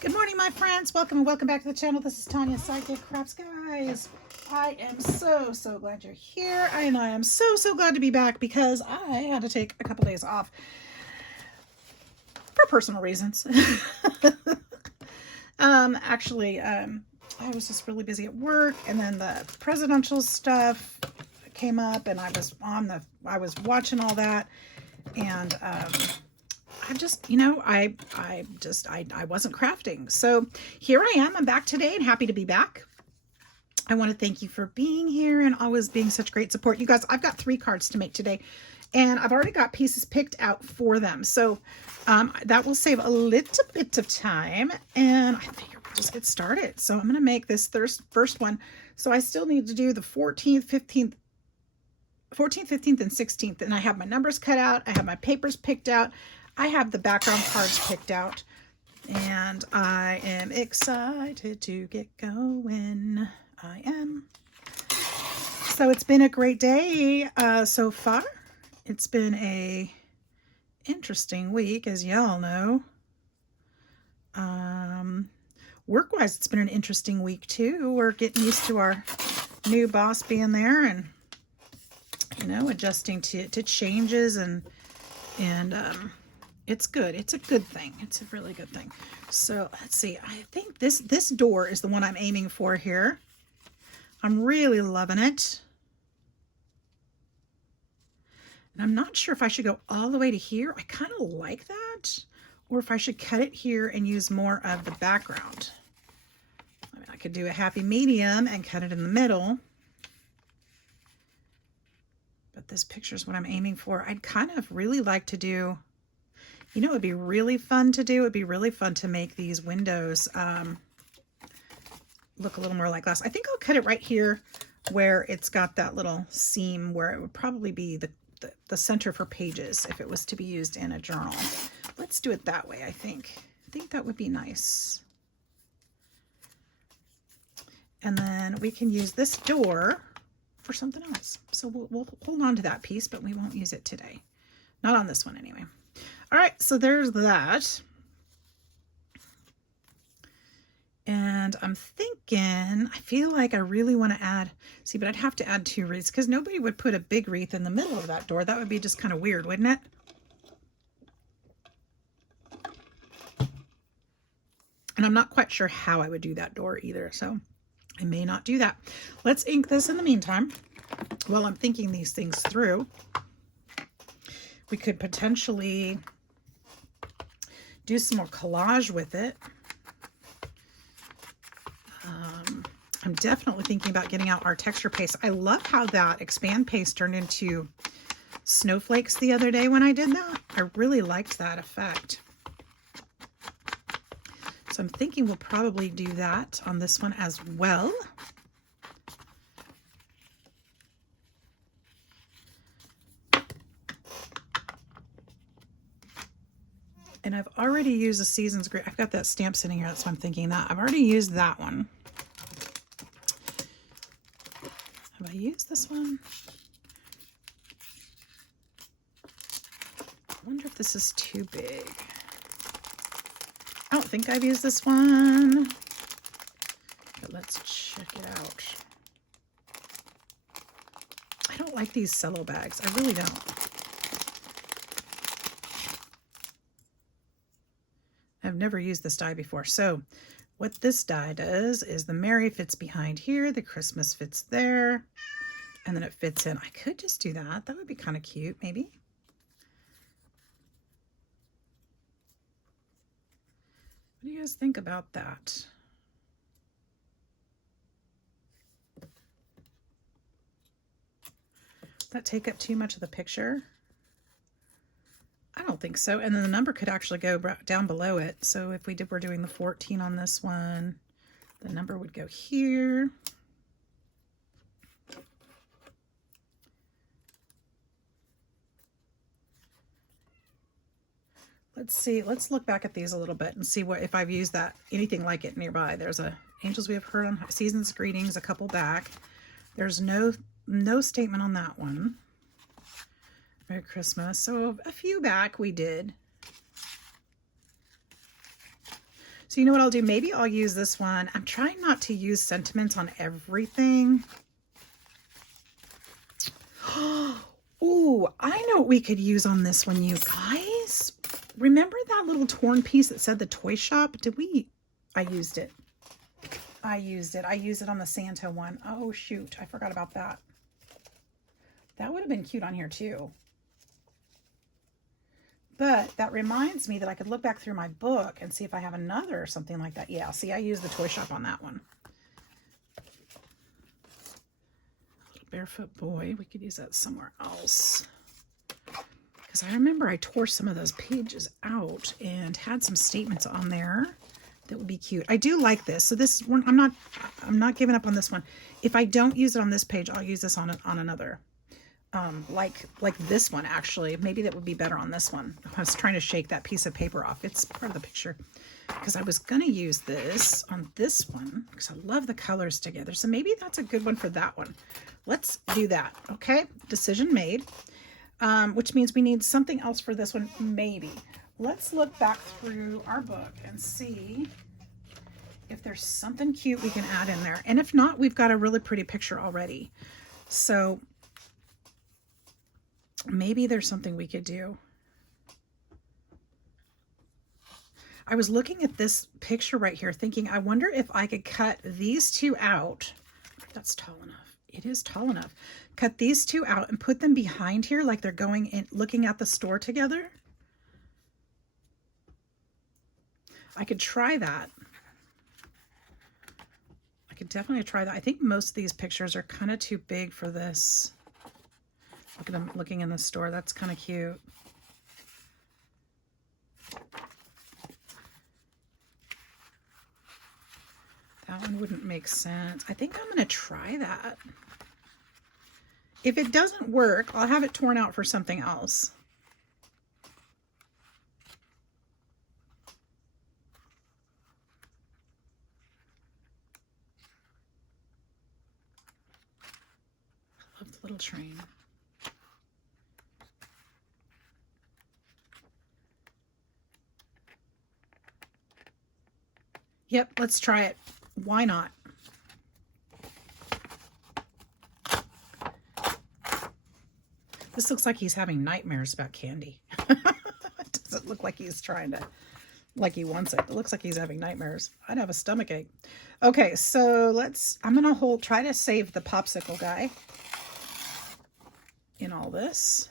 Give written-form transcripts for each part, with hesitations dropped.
Good morning, my friends. Welcome and welcome back to the channel. This is Tanya Sidegigcrafts. Guys, I am so glad you're here. And I am so glad to be back because I had to take a couple days off for personal reasons. I was just really busy at work, and then the presidential stuff came up, and I was watching all that, and I just, I wasn't crafting. So here I am. I'm back today and happy to be back. I want to thank you for being here and always being such great support. You guys, I've got 3 cards to make today, and I've already got pieces picked out for them. So that will save a little bit of time, and I figure we'll just get started. So I'm going to make this first one. So I still need to do the 14th, 15th, and 16th, and I have my numbers cut out. I have my papers picked out. I have the background cards picked out, and I am excited to get going. I am. So it's been a great day so far. It's been a interesting week, as y'all know. Work-wise, it's been an interesting week too. We're getting used to our new boss being there, and adjusting to changes, and it's good. It's a good thing. It's a really good thing. So let's see. I think this door is the one I'm aiming for here. I'm really loving it. And I'm not sure if I should go all the way to here. I kind of like that. Or if I should cut it here and use more of the background. I mean, I could do a happy medium and cut it in the middle. But this picture is what I'm aiming for. I'd kind of really like to do... it would be really fun to do. It'd be really fun to make these windows look a little more like glass. I think I'll cut it right here where it's got that little seam where it would probably be the center for pages if it was to be used in a journal. Let's do it that way, I think. I think that would be nice. And then we can use this door for something else. So we'll hold on to that piece, but we won't use it today. Not on this one anyway. All right, so there's that. And I'm thinking, I feel like I really want to add, but I'd have to add 2 wreaths because nobody would put a big wreath in the middle of that door. That would be just kind of weird, wouldn't it? And I'm not quite sure how I would do that door either, so I may not do that. Let's ink this in the meantime while I'm thinking these things through. We could potentially do some more collage with it. I'm definitely thinking about getting out our texture paste. I love how that expand paste turned into snowflakes the other day when I did that. I really liked that effect. So I'm thinking we'll probably do that on this one as well. And I've already used the Seasons Green. I've got that stamp sitting here. That's why I'm thinking that. I've already used that one. Have I used this one? I wonder if this is too big. I don't think I've used this one. But let's check it out. I don't like these cello bags. I really don't. I've never used this die before. So what this die does is the Merry fits behind here, the Christmas fits there, and then it fits in. I could just do that. That would be kind of cute, maybe. What do you guys think about that? Does that take up too much of the picture? I don't think so. And then the number could actually go down below it. So if we're doing the 14 on this one, the number would go here. Let's see. Let's look back at these a little bit and see if I've used anything like it nearby. There's a Angels We Have Heard on Seasons Greetings, a couple back. There's no statement on that one. Merry Christmas. So a few back we did. So you know what I'll do? Maybe I'll use this one. I'm trying not to use sentiments on everything. Ooh, I know what we could use on this one, you guys. Remember that little torn piece that said the toy shop? I used it. I used it on the Santa one. Oh, shoot. I forgot about that. That would have been cute on here too. But that reminds me that I could look back through my book and see if I have another or something like that. Yeah, see, I used the toy shop on that one. Little barefoot boy. We could use that somewhere else. Because I remember I tore some of those pages out and had some statements on there that would be cute. I do like this. So this one, I'm not giving up on this one. If I don't use it on this page, I'll use this on another. Like this one, actually. Maybe that would be better on this one. I was trying to shake that piece of paper off. It's part of the picture. Because I was going to use this on this one. Because I love the colors together. So maybe that's a good one for that one. Let's do that. Okay. Decision made. Which means we need something else for this one. Maybe. Let's look back through our book and see if there's something cute we can add in there. And if not, we've got a really pretty picture already. So maybe there's something we could do. I was looking at this picture right here thinking, I wonder if I could cut these two out. That's tall enough. It is tall enough. Cut these two out and put them behind here like they're going in, looking at the store together. I could try that. I could definitely try that. I think most of these pictures are kind of too big for this. Look at them looking in the store. That's kind of cute. That one wouldn't make sense. I think I'm going to try that. If it doesn't work, I'll have it torn out for something else. I love the little train. Yep, let's try it. Why not? This looks like he's having nightmares about candy. It doesn't look like he's trying to, like he wants it. It looks like he's having nightmares. I'd have a stomach ache. Okay, so I'm going to try to save the popsicle guy in all this.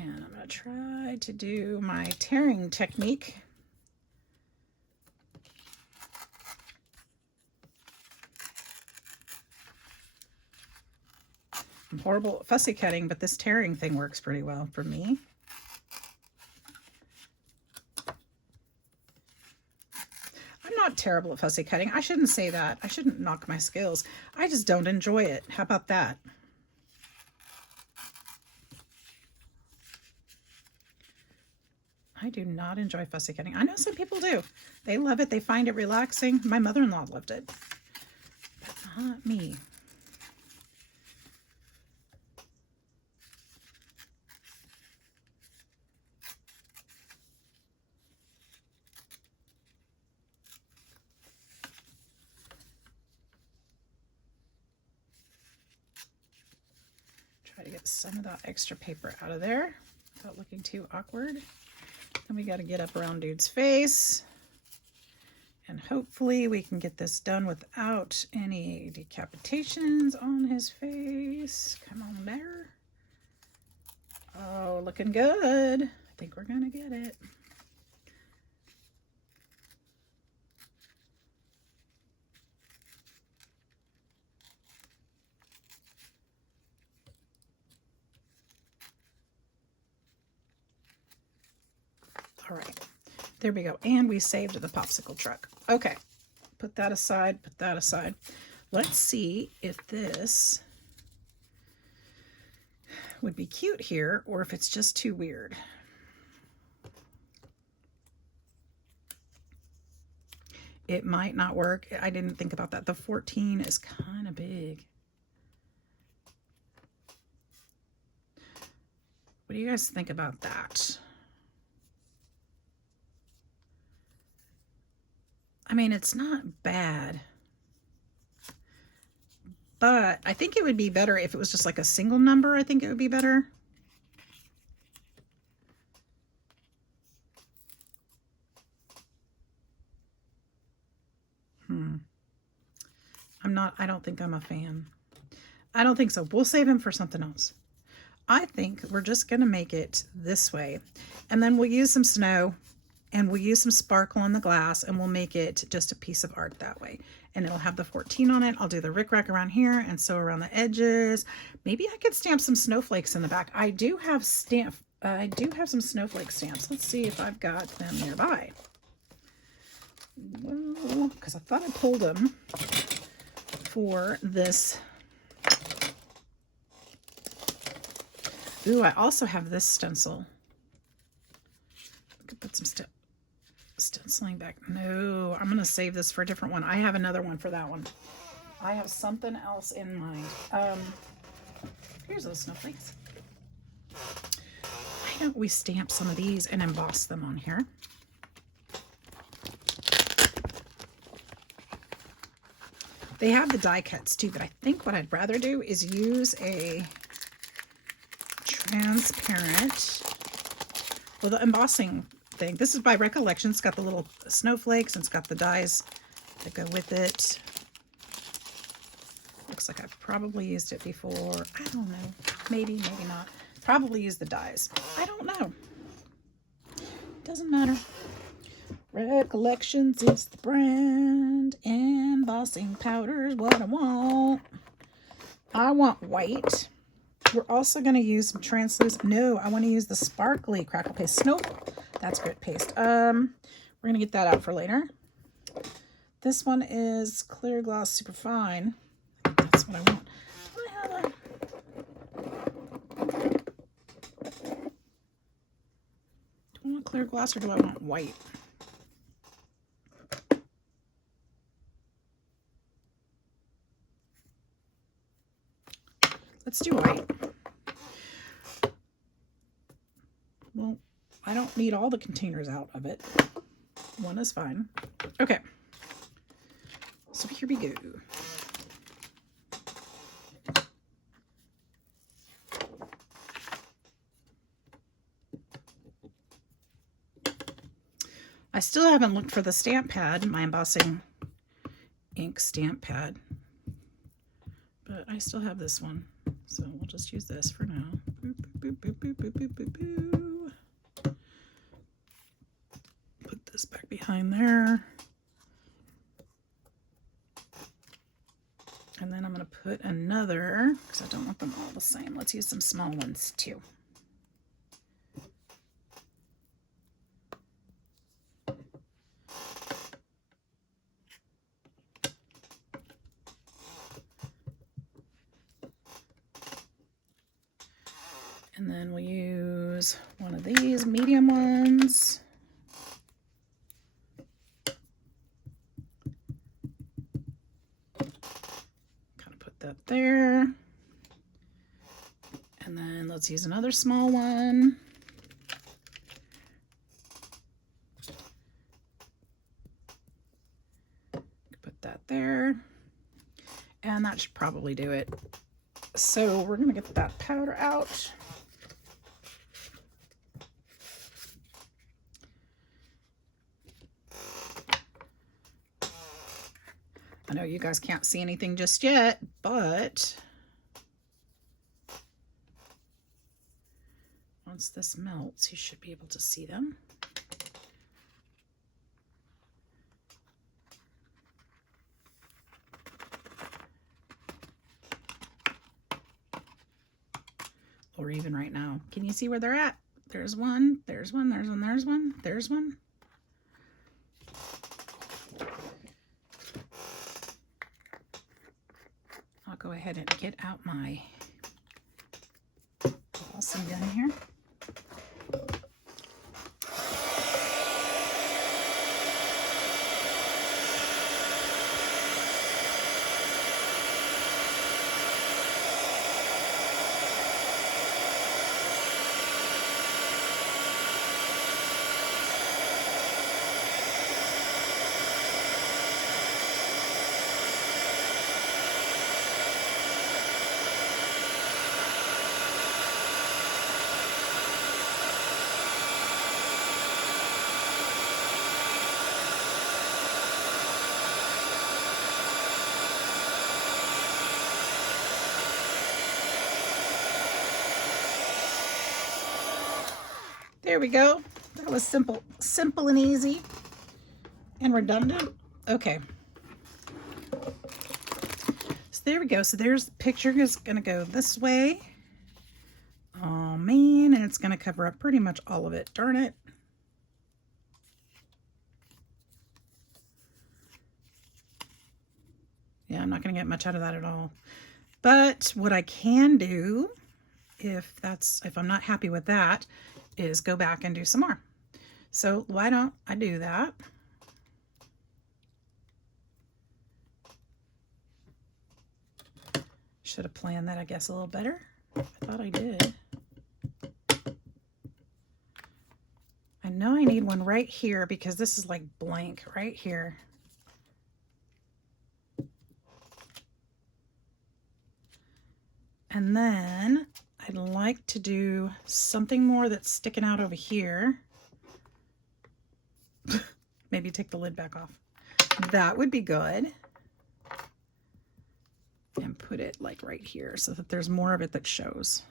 And I'm going to try to do my tearing technique. I'm horrible at fussy cutting, but this tearing thing works pretty well for me. I'm not terrible at fussy cutting. I shouldn't say that. I shouldn't knock my skills. I just don't enjoy it. How about that? I do not enjoy fussy cutting. I know some people do. They love it. They find it relaxing. My mother-in-law loved it, but not me. Try to get some of that extra paper out of there without looking too awkward. And we got to get up around dude's face. And hopefully we can get this done without any decapitations on his face. Come on there. Oh, looking good. I think we're going to get it. All right, there we go. And we saved the popsicle truck. Okay, put that aside, put that aside. Let's see if this would be cute here or if it's just too weird. It might not work. I didn't think about that. The 14 is kind of big. What do you guys think about that? I mean, it's not bad. But I think it would be better if it was just like a single number. I think it would be better. I don't think I'm a fan. I don't think so. We'll save him for something else. I think we're just going to make it this way. And then we'll use some snow and we'll use some sparkle on the glass and we'll make it just a piece of art that way. And it'll have the 14 on it. I'll do the rickrack around here and sew around the edges. Maybe I could stamp some snowflakes in the back. I do have some snowflake stamps. Let's see if I've got them nearby. Well, because I thought I pulled them for this. Ooh, I also have this stencil. I could put some stenciling back. No, I'm going to save this for a different one. I have another one for that one. I have something else in mind. Here's those snowflakes. Why don't we stamp some of these and emboss them on here? They have the die cuts too, but I think what I'd rather do is use a transparent, well, the embossing thing. This is by Recollection. It's got the little snowflakes and it's got the dies that go with it. Looks like I've probably used it before. I don't know. Maybe, maybe not. Probably used the dies. I don't know. Doesn't matter. Recollections is the brand. Embossing powder is what I want. I want white. We're also going to use some translucent. No, I want to use the sparkly crackle paste. Nope, that's grit paste. We're going to get that out for later. This one is clear gloss super fine. I think that's what I want. Do I have a... Do I want clear gloss or do I want white? Let's do white. Well, I don't need all the containers out of it. One is fine. Okay. So here we go. I still haven't looked for the stamp pad, my embossing ink stamp pad, but I still have this one. So we'll just use this for now. Boop, boop, boop, boop, boop, boop, boop, boop. Put this back behind there. And then I'm going to put another, because I don't want them all the same. Let's use some small ones too. And then we'll use one of these medium ones. Kind of put that there. And then let's use another small one. Put that there. And that should probably do it. So we're going to get that powder out. I know you guys can't see anything just yet, but once this melts, you should be able to see them. Or even right now. Can you see where they're at? There's one, there's one, there's one, there's one, there's one. I'll go ahead and get out my embossing gun here. There we go. That was simple and easy and redundant. Okay. So there we go. So there's the picture is going to go this way. Oh man, and it's going to cover up pretty much all of it. Darn it. Yeah, I'm not going to get much out of that at all. But what I can do, if I'm not happy with that, is go back and do some more. So why don't I do that? Should have planned that, I guess, a little better. I thought I did. I know I need one right here because this is like blank right here. And then I'd like to do something more that's sticking out over here. Maybe take the lid back off. That would be good. And put it like right here so that there's more of it that shows.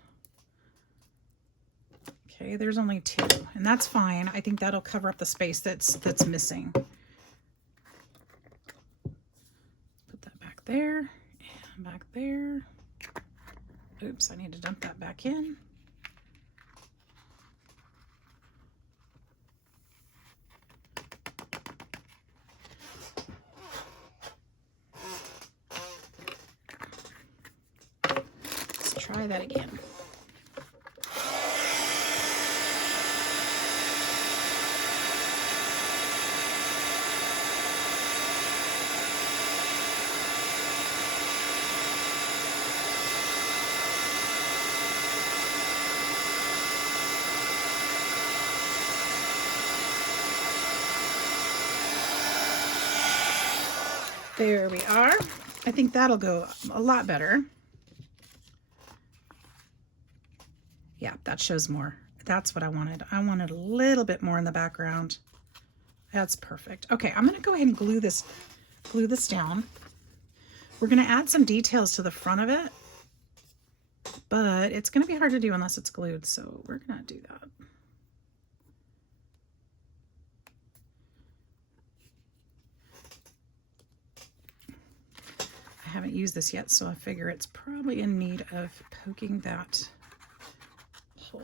Okay, there's only 2, and that's fine. I think that'll cover up the space that's missing. Put that back there and back there. Oops, I need to dump that back in. Let's try that again. There we are. I think that'll go a lot better. Yeah, that shows more. That's what I wanted. I wanted a little bit more in the background. That's perfect. Okay, I'm gonna go ahead and glue this down. We're gonna add some details to the front of it, but it's gonna be hard to do unless it's glued, so we're gonna do that. I haven't used this yet, so I figure it's probably in need of poking that hole.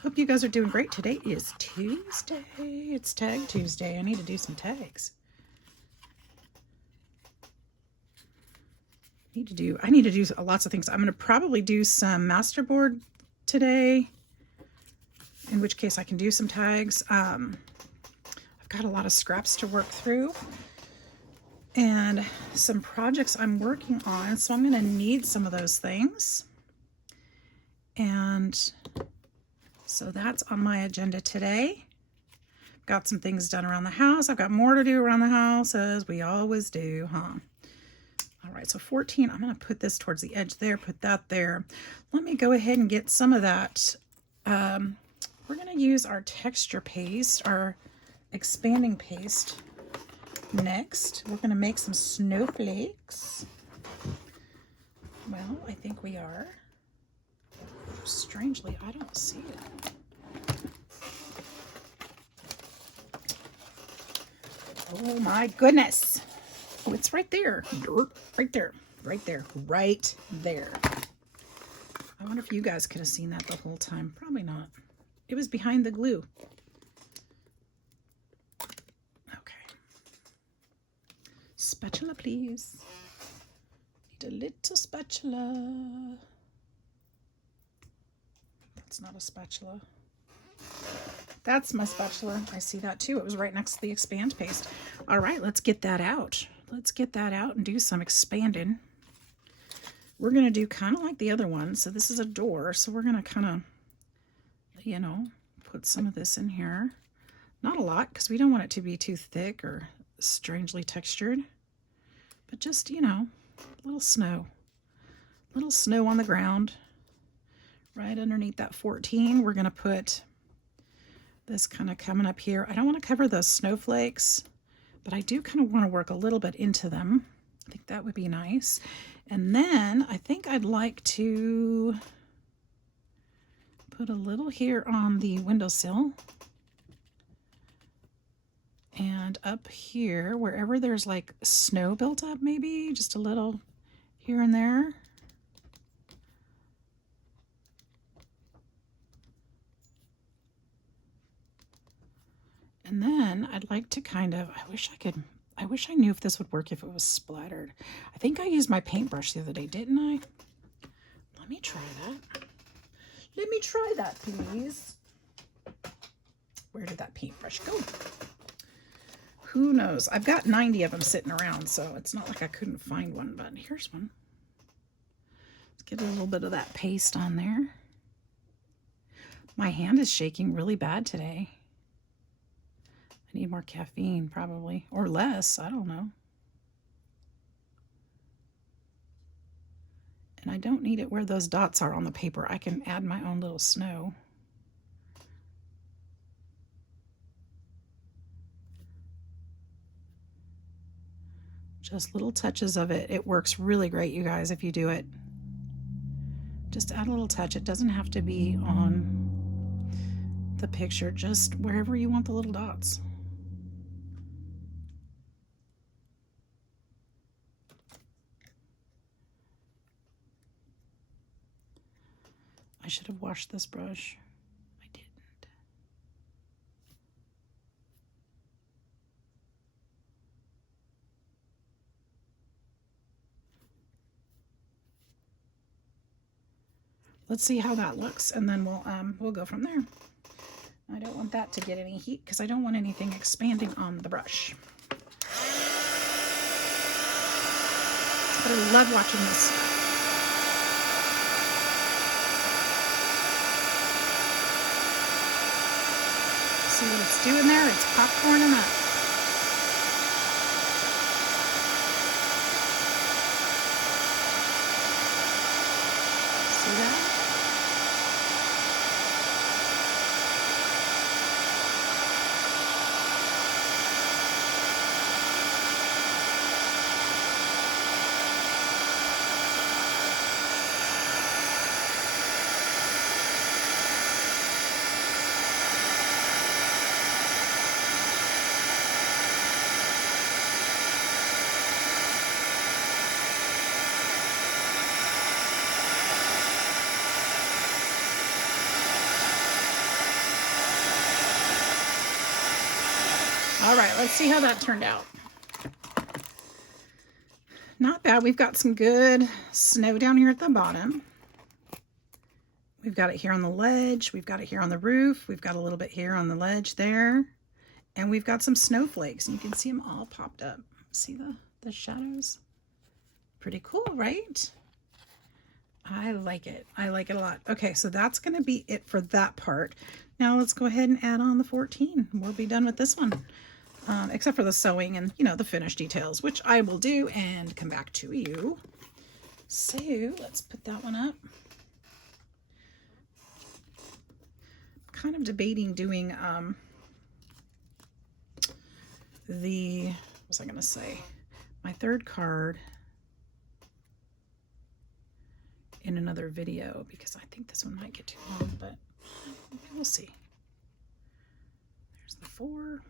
Hope you guys are doing great. Today is Tuesday. It's Tag Tuesday. I need to do some tags. I need to do lots of things. I'm going to probably do some masterboard today, in which case I can do some tags. I've got a lot of scraps to work through and some projects I'm working on, so I'm going to need some of those things. And so that's on my agenda today. Got some things done around the house. I've got more to do around the house, as we always do, huh? All right, so 14, I'm going to put this towards the edge there, put that there. Let me go ahead and get some of that. We're going to use our texture paste, our expanding paste next. We're going to make some snowflakes. Well, I think we are. Strangely, I don't see it. Oh my goodness. Oh, it's right there. Right there. Right there. Right there. I wonder if you guys could have seen that the whole time. Probably not. It was behind the glue. Okay. Spatula, please. Need a little spatula. That's not a spatula. That's my spatula. I see that too. It was right next to the expand paste. All right, let's get that out. Let's get that out and do some expanding. We're going to do kind of like the other one. So this is a door. So we're going to kind of, you know, put some of this in here. Not a lot, because we don't want it to be too thick or strangely textured. But just, you know, a little snow. A little snow on the ground. Right underneath that 14, we're going to put this kind of coming up here. I don't want to cover those snowflakes, but I do kind of want to work a little bit into them. I think that would be nice. And then I think I'd like to Put a little here on the windowsill. And up here, wherever there's like snow built up, maybe just a little here and there. And then I'd like to kind of, I wish I knew if this would work if it was splattered. I think I used my paintbrush the other day, didn't I? Let me try that. Let me try that, please. Where did that paintbrush go? Who knows? I've got 90 of them sitting around, so it's not like I couldn't find one, but here's one. Let's get a little bit of that paste on there. My hand is shaking really bad today. I need more caffeine, probably, or less, I don't know. And I don't need it where those dots are on the paper. I can add my own little snow. Just little touches of it. It works really great, you guys, if you do it. Just add a little touch. It doesn't have to be on the picture, just wherever you want the little dots. I should have washed this brush. I didn't. Let's see how that looks, and then we'll go from there. I don't want that to get any heat because I don't want anything expanding on the brush. But I love watching this. See what it's doing there? It's popcorning up. See that? All right, let's see how that turned out. Not bad. We've got some good snow down here at the bottom. We've got it here on the ledge. We've got it here on the roof. We've got a little bit here on the ledge there. And we've got some snowflakes. And you can see them all popped up. See the shadows? Pretty cool, right? I like it. I like it a lot. Okay, so that's going to be it for that part. Now let's go ahead and add on the 14. We'll be done with this one. Except for the sewing and, you know, the finish details, which I will do and come back to you. So let's put that one up. Kind of debating doing what was I going to say? My third card in another video because I think this one might get too long, but we'll see. There's the 4.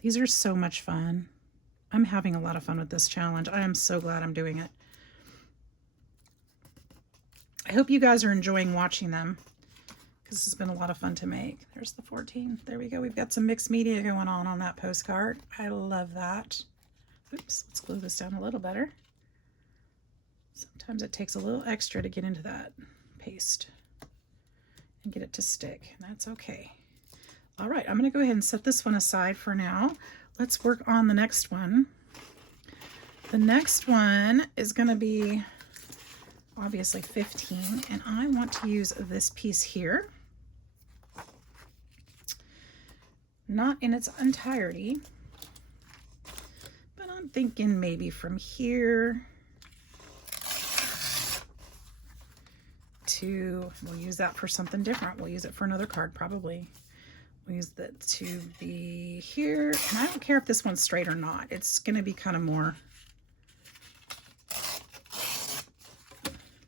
These are so much fun. I'm having a lot of fun with this challenge. I am so glad I'm doing it. I hope you guys are enjoying watching them because this has been a lot of fun to make. There's the 14. There we go. We've got some mixed media going on that postcard. I love that. Oops, let's glue this down a little better. Sometimes it takes a little extra to get into that paste and get it to stick, and that's okay. All right, I'm going to go ahead and set this one aside for now. Let's work on the next one. The next one is going to be obviously 15, and I want to use this piece here. Not in its entirety, but I'm thinking maybe from here we'll use that for something different. We'll use it for another card probably. We'll use that to be here. And I don't care if this one's straight or not. It's going to be kind of more, a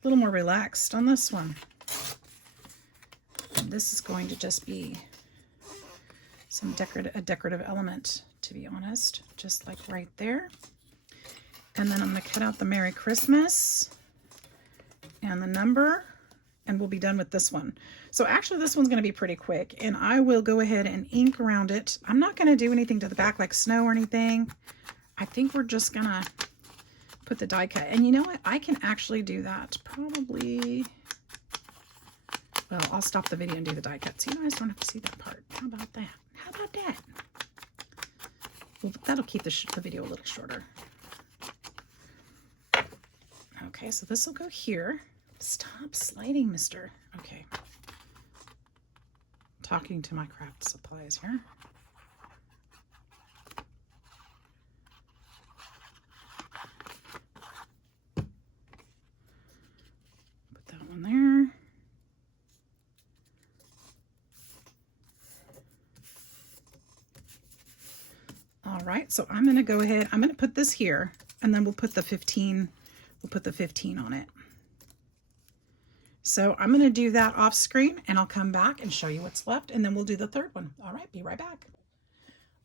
little more relaxed on this one. And this is going to just be some a decorative element, to be honest, just like right there. And then I'm going to cut out the Merry Christmas and the number, and we'll be done with this one. So actually this one's going to be pretty quick, and I will go ahead and ink around it. I'm not going to do anything to the back like snow or anything. I think we're just going to put the die cut. And you know what? I can actually do that probably. Well, I'll stop the video and do the die cut so you guys don't have to see that part. How about that? How about that? Well, that'll keep the video a little shorter. Okay, so this will go here. Stop sliding, mister. Okay. Talking to my craft supplies here. Put that one there. All right, so I'm going to go ahead. I'm going to put this here, and then we'll put the 15. We'll put the 15 on it. So I'm going to do that off screen, and I'll come back and show you what's left, and then we'll do the third one. All right, be right back.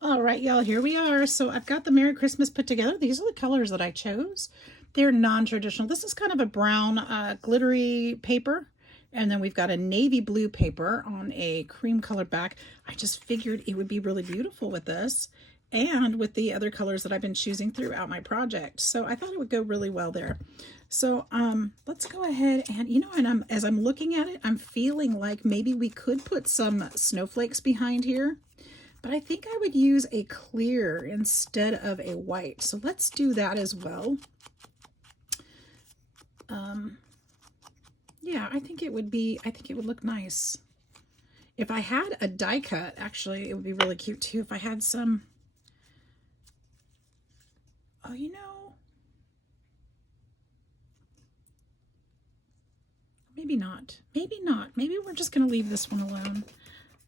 All right, y'all, here we are. So I've got the Merry Christmas put together. These are the colors that I chose. They're non-traditional. This is kind of a brown glittery paper, and then we've got a navy blue paper on a cream colored back. I just figured it would be really beautiful with this and with the other colors that I've been choosing throughout my project. So I thought it would go really well there. So let's go ahead and, you know, and as I'm looking at it, I'm feeling like maybe we could put some snowflakes behind here, but I think I would use a clear instead of a white. So let's do that as well. Yeah, I think it would look nice. If I had a die cut, actually, it would be really cute too. If I had some, oh, you know, maybe not. Maybe not. Maybe we're just going to leave this one alone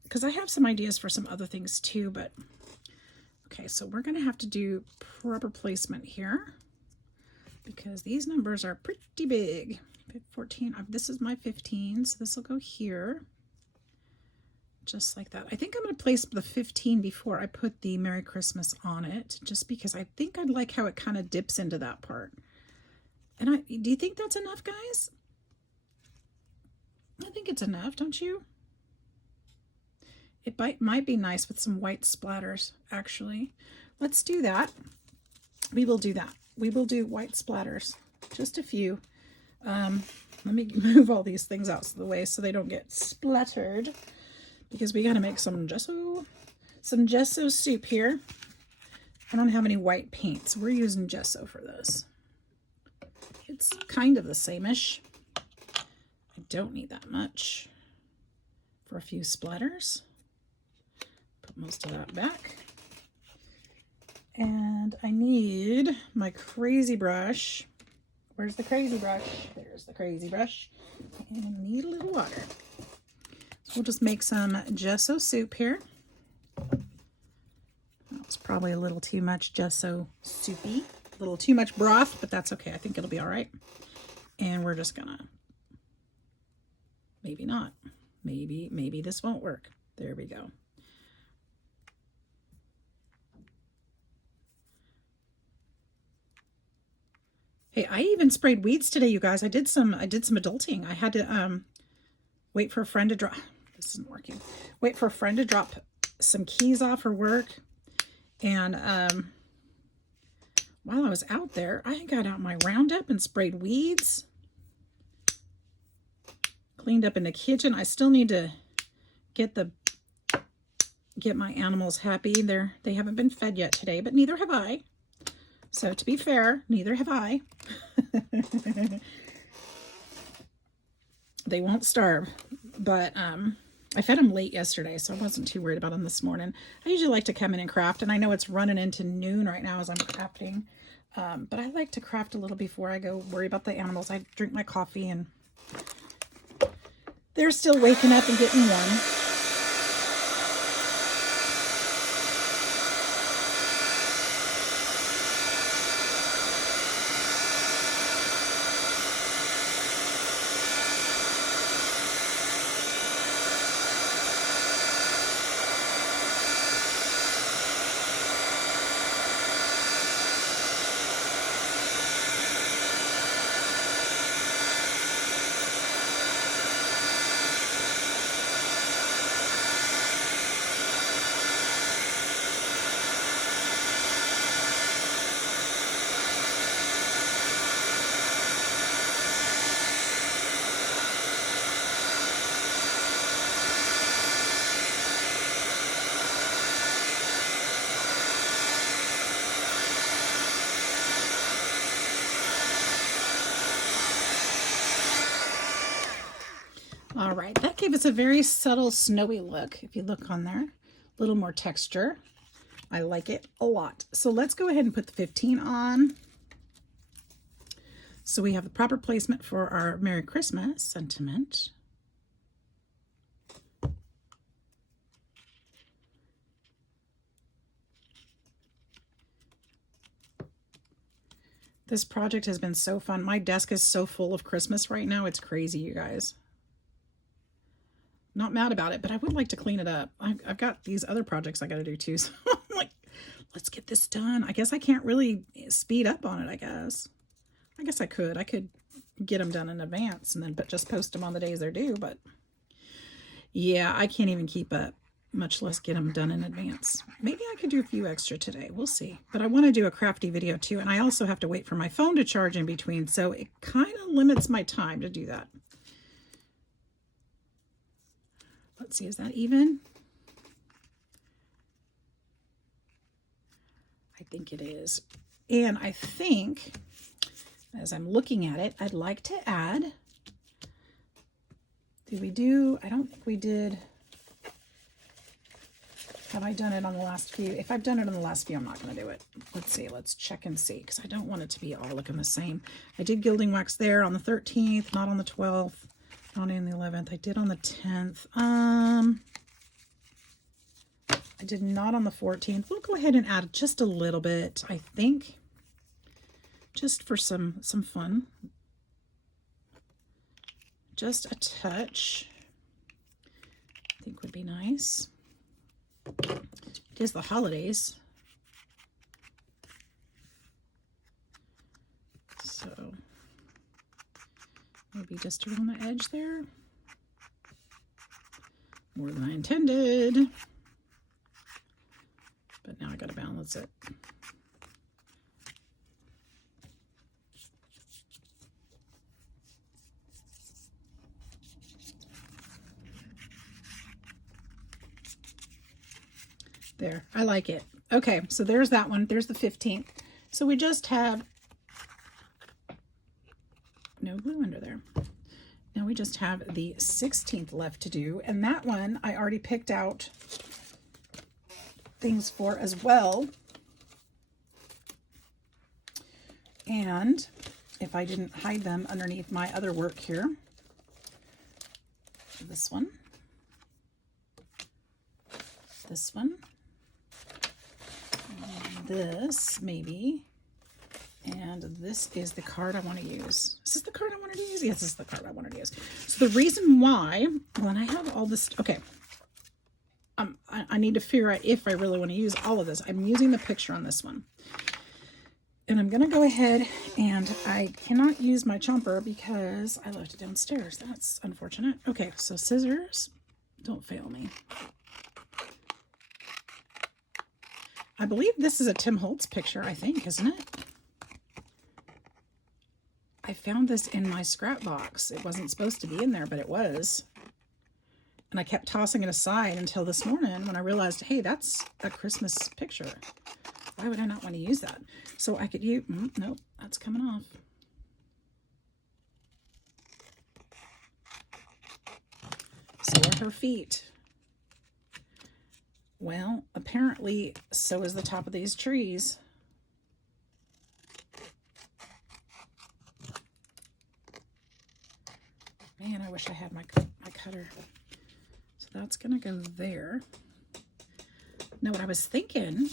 because I have some ideas for some other things too, but okay, so we're going to have to do proper placement here because these numbers are pretty big. 14, this is my 15, so this will go here. Just like that. I think I'm going to place the 15 before I put the Merry Christmas on it, just because I think I'd like how it kind of dips into that part. And do you think that's enough, guys? I think it's enough, don't you? It might be nice with some white splatters, actually. Let's do that. We will do that. We will do white splatters, just a few. Let me move all these things out of the way so they don't get splattered, because we got to make some gesso soup here. I don't have any white paint, so we're using gesso for this. It's kind of the same-ish. I don't need that much for a few splatters. Put most of that back. And I need my crazy brush. Where's the crazy brush? There's the crazy brush. And I need a little water. So we'll just make some gesso soup here. That was probably a little too much gesso soupy. A little too much broth, but that's okay. I think it'll be all right. And we're just gonna, maybe not. Maybe this won't work. There we go. Hey, I even sprayed weeds today, you guys. I did some adulting. I had to wait for a friend to drop. This isn't working. Wait for a friend to drop some keys off for work, and while I was out there, I got out my Roundup and sprayed weeds. Cleaned up in the kitchen. I still need to get my animals happy. They haven't been fed yet today, but neither have I. So to be fair, neither have I. They won't starve, but I fed them late yesterday, so I wasn't too worried about them this morning. I usually like to come in and craft, and I know it's running into noon right now as I'm crafting, but I like to craft a little before I go worry about the animals. I drink my coffee and They're still waking up and getting warm. All right, that gave us a very subtle snowy look. If you look on there, a little more texture. I like it a lot. So let's go ahead and put the 15 on. So we have the proper placement for our Merry Christmas sentiment. This project has been so fun. My desk is so full of Christmas right now. It's crazy, you guys. Not mad about it, but I would like to clean it up. I've got these other projects I got to do too. So I'm like, let's get this done. I guess I can't really speed up on it, I guess. I guess I could. I could get them done in advance and then just post them on the days they're due. But yeah, I can't even keep up, much less get them done in advance. Maybe I could do a few extra today. We'll see. But I want to do a crafty video too. And I also have to wait for my phone to charge in between. So it kind of limits my time to do that. Let's see, is that even? I think it is. And I think, as I'm looking at it, I'd like to add, did we do, I don't think we did, have I done it on the last few? If I've done it on the last few, I'm not going to do it. Let's see, let's check and see, because I don't want it to be all looking the same. I did gilding wax there on the 13th, not on the 12th, not on the 11th. I did on the 10th. I did not on the 14th. We'll go ahead and add just a little bit, I think, just for some fun. Just a touch, I think would be nice. It is the holidays. So maybe just around the edge there. More than I intended. But now I got to balance it. There, I like it. Okay, so there's that one. There's the 15th. So we just have no glue under there. Now we just have the 16th left to do. And that one I already picked out things for as well. And if I didn't hide them underneath my other work here, this one, this maybe, and this is the card I want to use. Is this the card I wanted to use? Yes, this is the card I wanted to use. So the reason why, when I have all this, okay, I need to figure out if I really want to use all of this. I'm using the picture on this one. And I'm going to go ahead, and I cannot use my chomper because I left it downstairs. That's unfortunate. Okay, so scissors, don't fail me. I believe this is a Tim Holtz picture, I think, isn't it? I found this in my scrap box. It wasn't supposed to be in there, but it was. And I kept tossing it aside until this morning when I realized, hey, that's a Christmas picture. Why would I not want to use that? So I could use, nope, that's coming off. So are her feet. Well, apparently, so is the top of these trees. Man, I wish I had my cutter. So that's gonna go there. Now what I was thinking,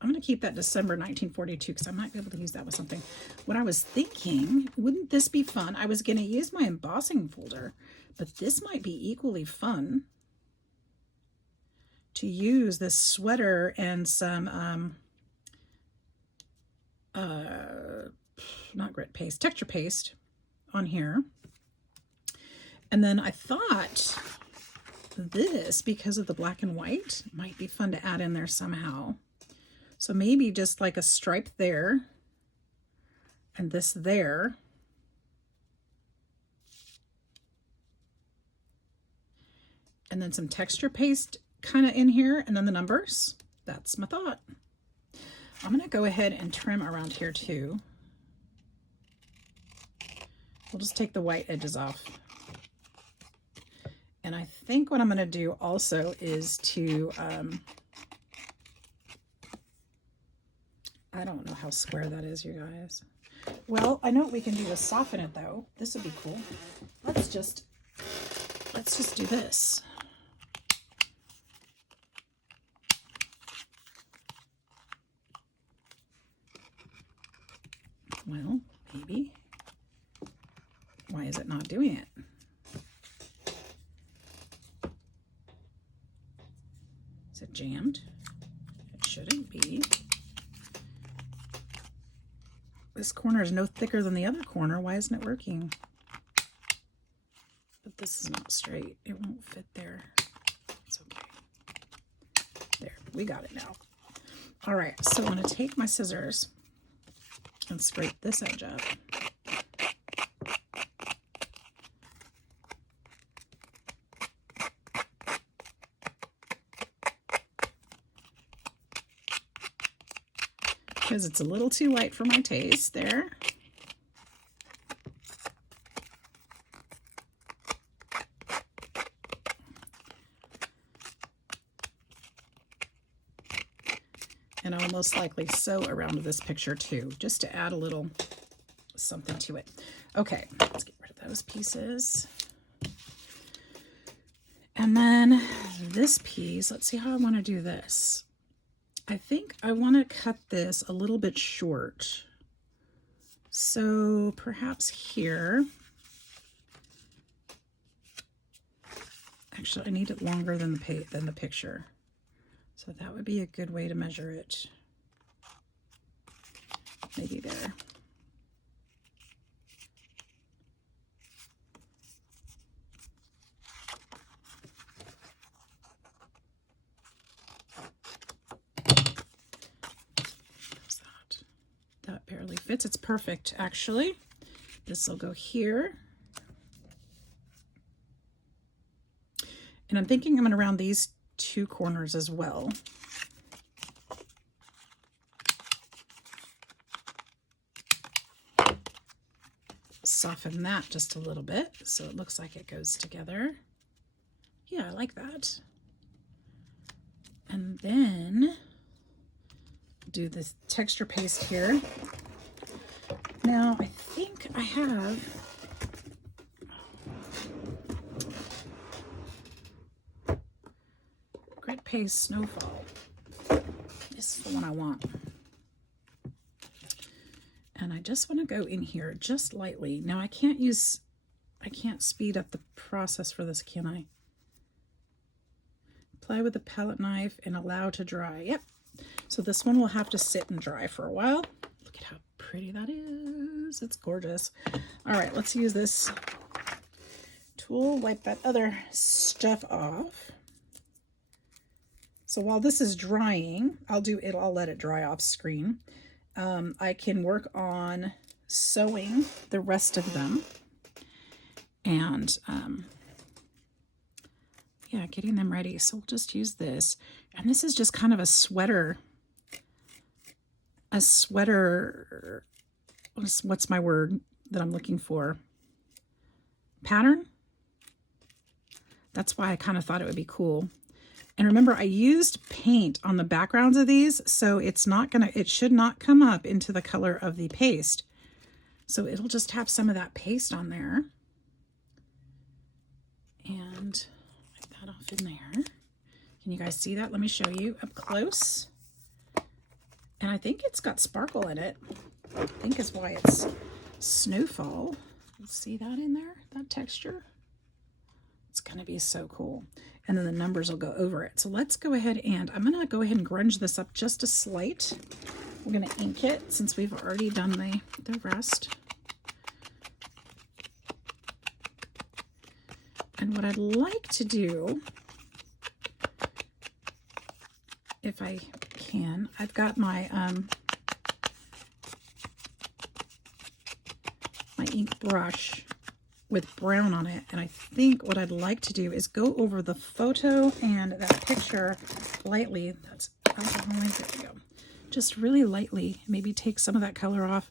I'm gonna keep that December 1942 because I might be able to use that with something. What I was thinking, wouldn't this be fun? I was gonna use my embossing folder, but this might be equally fun to use this sweater and some not grit paste, texture paste on here. And then I thought this, because of the black and white, might be fun to add in there somehow. So maybe just like a stripe there and this there. And then some texture paste kind of in here, and then the numbers. That's my thought. I'm going to go ahead and trim around here too. We'll just take the white edges off. And I think what I'm going to do also is to, I don't know how square that is, you guys. Well, I know what we can do to soften it though. This would be cool. Let's just do this. Well, maybe. Why is it not doing it? Is it jammed? It shouldn't be. This corner is no thicker than the other corner. Why isn't it working? But this is not straight. It won't fit there. It's okay. There, we got it now. All right, so I'm going to take my scissors and scrape this edge up. Because it's a little too light for my taste there. And I'll most likely sew around this picture too, just to add a little something to it. Okay, let's get rid of those pieces. And then this piece, let's see how I want to do this. I think I want to cut this a little bit short. So perhaps here. Actually, I need it longer than the picture. So that would be a good way to measure it. Maybe there. How's that? That barely fits. It's perfect, actually. This will go here. And I'm thinking I'm going to round these two corners as well. Soften that just a little bit so it looks like it goes together. Yeah, I like that. And then do this texture paste here. Now I think I have grit paste Snowfall. This is the one I want. And I just want to go in here just lightly. Now I can't speed up the process for this, can I? Apply with a palette knife and allow to dry. Yep. So this one will have to sit and dry for a while. Look at how pretty that is. It's gorgeous. All right, let's use this tool, wipe that other stuff off. So while this is drying, I'll let it dry off screen. I can work on sewing the rest of them and yeah, getting them ready. So we'll just use this. And this is just kind of a sweater, what's my word that I'm looking for? Pattern? That's why I kind of thought it would be cool. And remember, I used paint on the backgrounds of these, so it should not come up into the color of the paste. So it'll just have some of that paste on there. And wipe that off in there. Can you guys see that? Let me show you up close. And I think it's got sparkle in it. I think is why it's snowfall. See that in there? That texture? It's going to be so cool. And then the numbers will go over it. So let's go ahead and I'm going to go ahead and grunge this up just a slight. We're going to ink it since we've already done the rest. And what I'd like to do, if I can, I've got my my ink brush with brown on it, and I think what I'd like to do is go over the photo and that picture lightly. That's alcohol ink. There we go. Just really lightly, maybe take some of that color off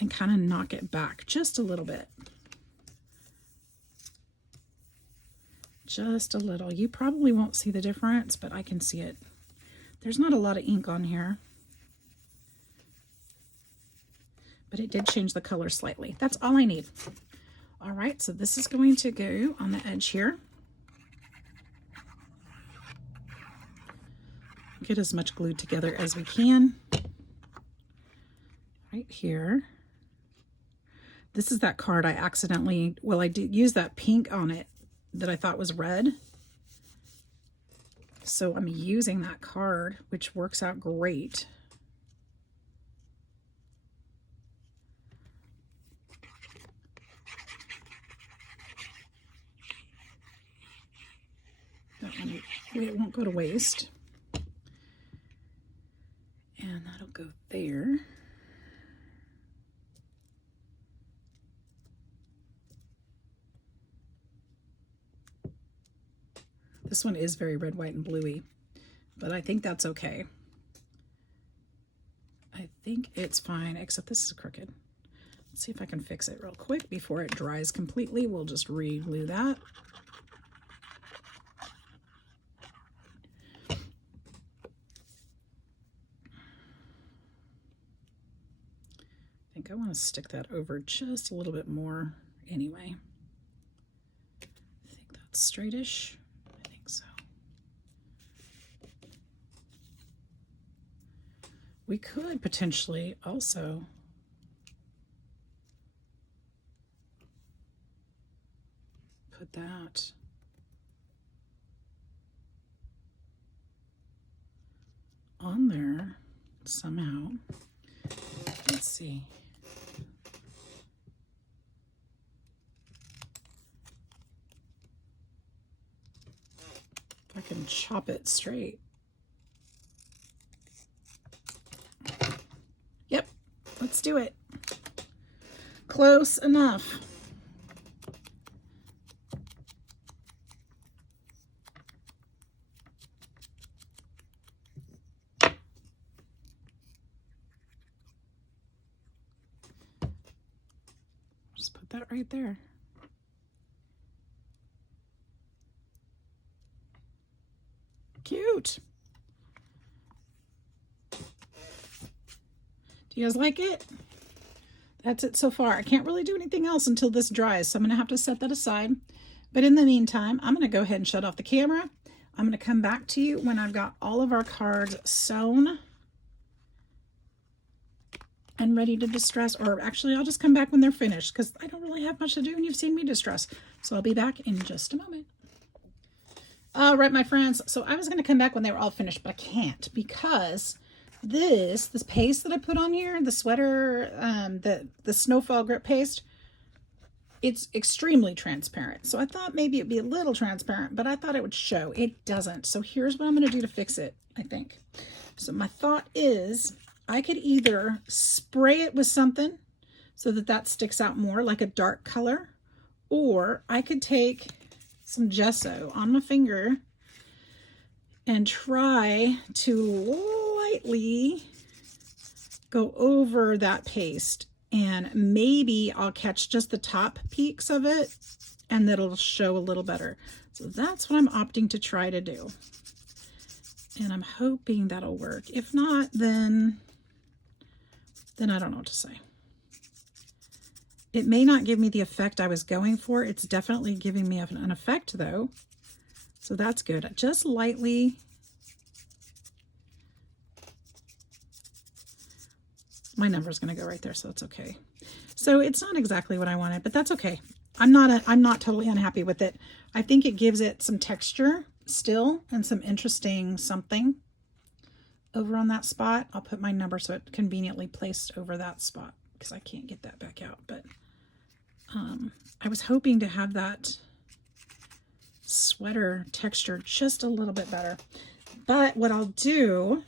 and kind of knock it back just a little bit. Just a little. You probably won't see the difference, but I can see it. There's not a lot of ink on here, but it did change the color slightly. That's all I need. All right, so this is going to go on the edge here. Get as much glued together as we can. Right here. This is that card I accidentally, well, I did use that pink on it that I thought was red. So I'm using that card, which works out great. That one, it won't go to waste. And that'll go there. This one is very red, white, and bluey, but I think that's okay. I think it's fine, except this is crooked. Let's see if I can fix it real quick before it dries completely. We'll just re-glue that. I think I want to stick that over just a little bit more anyway. I think that's straightish. I think so. We could potentially also put that on there somehow. Let's see. If I can chop it straight. Yep, let's do it. Close enough. Just put that right there. Cute. Do you guys like it? That's it so far. I can't really do anything else until this dries, so I'm going to have to set that aside. But in the meantime, I'm going to go ahead and shut off the camera. I'm going to come back to you when I've got all of our cards sewn and ready to distress, or actually I'll just come back when they're finished because I don't really have much to do and you've seen me distress. So I'll be back in just a moment. All right, my friends. So I was going to come back when they were all finished, but I can't because this paste that I put on here, the sweater, the snowfall grip paste, it's extremely transparent. So I thought maybe it'd be a little transparent, but I thought it would show. It doesn't. So here's what I'm going to do to fix it, I think. So my thought is I could either spray it with something so that that sticks out more like a dark color, or I could take some gesso on my finger and try to lightly go over that paste, and maybe I'll catch just the top peaks of it and that'll show a little better. So that's what I'm opting to try to do, and I'm hoping that'll work. If not, then I don't know what to say. It may not give me the effect I was going for. It's definitely giving me an effect though. So that's good. Just lightly. My number's going to go right there, so it's okay. So it's not exactly what I wanted, but that's okay. I'm not totally unhappy with it. I think it gives it some texture still and some interesting something over on that spot. I'll put my number so it conveniently placed over that spot because I can't get that back out. But I was hoping to have that sweater texture just a little bit better. But what I'll do,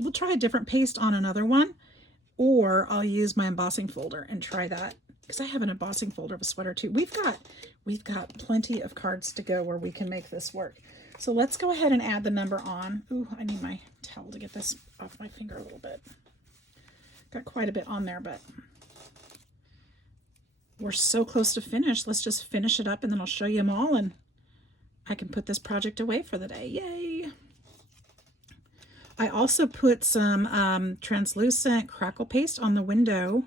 we'll try a different paste on another one, or I'll use my embossing folder and try that because I have an embossing folder of a sweater too. We've got plenty of cards to go where we can make this work. So let's go ahead and add the number on. Ooh, I need my towel to get this off my finger a little bit. Got quite a bit on there, but we're so close to finish. Let's just finish it up and then I'll show you them all and I can put this project away for the day. Yay! I also put some translucent crackle paste on the window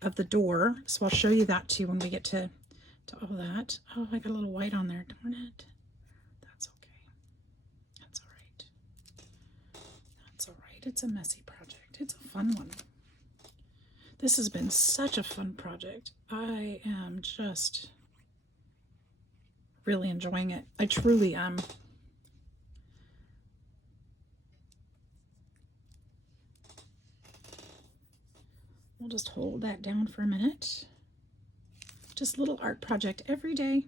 of the door. So I'll show you that too when we get to all that. Oh, I got a little white on there. Darn it. That's okay. That's all right. That's all right. It's a messy project. It's a fun one. This has been such a fun project. I am just really enjoying it. I truly am. We'll just hold that down for a minute. Just a little art project every day.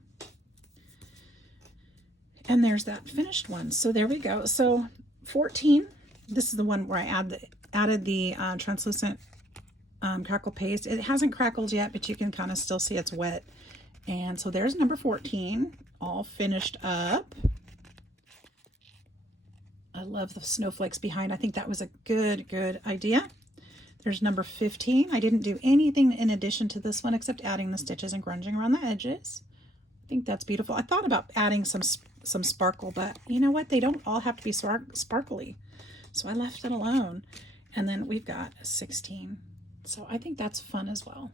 And there's that finished one. So there we go. So 14, this is the one where I added the translucent crackle paste. It hasn't crackled yet, but you can kind of still see it's wet. And so there's number 14, all finished up. I love the snowflakes behind. I think that was a good idea. There's number 15. I didn't do anything in addition to this one except adding the stitches and grunging around the edges. I think that's beautiful. I thought about adding some sparkle, but you know what? They don't all have to be sparkly. So I left it alone. And then we've got 16. So I think that's fun as well.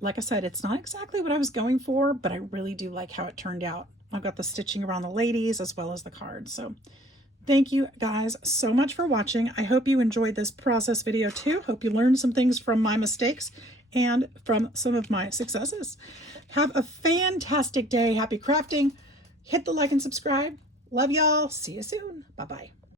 Like I said, it's not exactly what I was going for, but I really do like how it turned out. I've got the stitching around the ladies as well as the cards. So thank you guys so much for watching. I hope you enjoyed this process video too. Hope you learned some things from my mistakes and from some of my successes. Have a fantastic day. Happy crafting. Hit the like and subscribe. Love y'all. See you soon. Bye-bye.